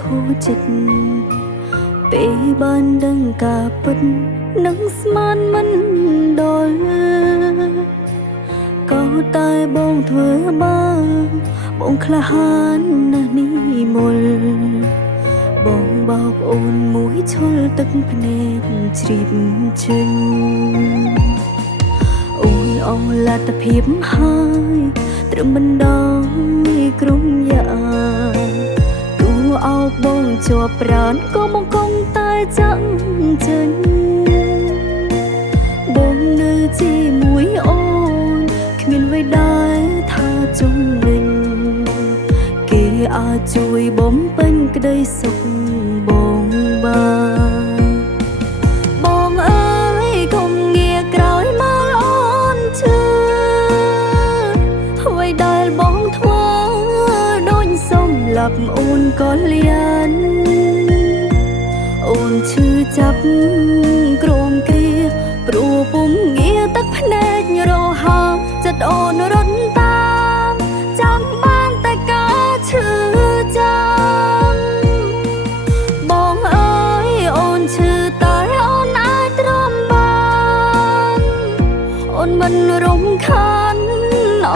ខូចចិត្តពេលបានដឹងការពិតនឹងស្មានមិនដល់ក៏តែបងធ្វើបានបងក្លាហានណាស់នេះមុលបងបោកអូនមួយឈុលទឹកភ្នែកជ្រាបជិញអូនអងលទ្ធភាពហើយត្រឹមបណ្ដោយក្រុមយ៉ាទូអោបបងជាប់ប្រានក៏មកកងតែចាំងចិនបងនៅជាមួយអូនគ្មានអ្វីដែលថាជំនិញគេអាចជួយបំពេញក្តីសុខបងបានបងអើយកុំងាក្រោយមកអូនឈឺអ្វីដែលបងធ្វើដូចសម្លាប់អូនក៏លៀនអូនឈឺចាប់ក្រមគ្រាព្រោះពុំងារទឹកភ្នែករហើមចិត្តអូនរត់តាមចាំបានតែការឈឺចាំបងអើយអូនឈឺតែអូនអាចទ្រាំបានអូនមិនរំខាន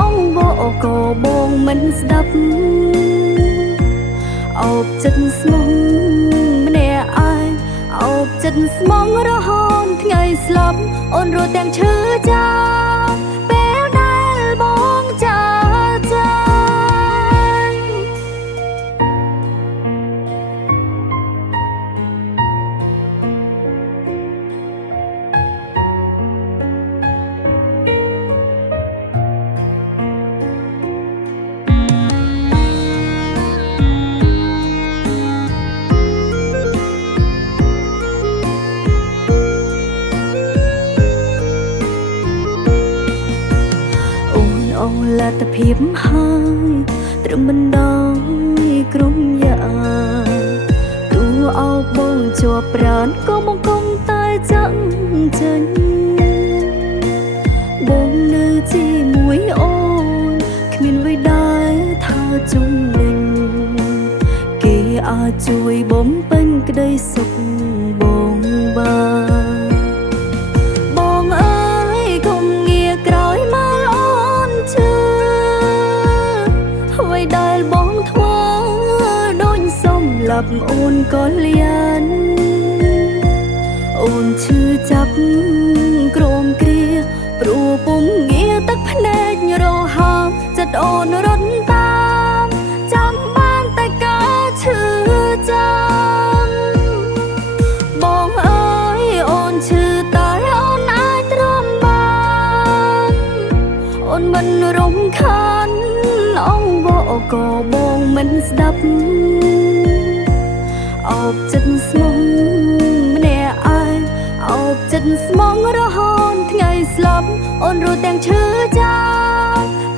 អងបកក៏បងមិនស្ដាប់អោបចិត្តស្មងម្នាក់ឯងអោបចិត្តស្មងរហូតថ្ងៃស្លាប់អូនរត់ទាំងឈឺចាំពេលដែលបងចាចាអូនលទ្ធភាពហើយត្រឹមបណ្ដោយក្រុមយ៉ាទូអោបបងជាប់ប្រានក៏មកកងតែចាំងចិនបងនៅជាមួយអូនគ្មានអ្វីដែលថាជំនិញគេអាចជួយបំពេញក្តីសុខបងបានបងអើយកុំងាក្រោយមកអ្វីដែលបងធ្វើដូចសម្លាប់អូនក៏លៀនអូនឈឺចាប់ក្រមគ្រាព្រោះពុំងារទឹកភ្នែករហើមចិត្តអូនរត់តាមចាំបានតែការឈឺចាំបងអើយអូនឈឺតែអូនអាចទ្រាំបានអូនមិនរំខានអងបកក៏បងមិនស្ដាប់អោបចិត្តស្មងម្នាក់ឯងអោបចិត្តស្មងរហូតថ្ងៃស្លាប់អូនរត់ទាំងឈឺចាំព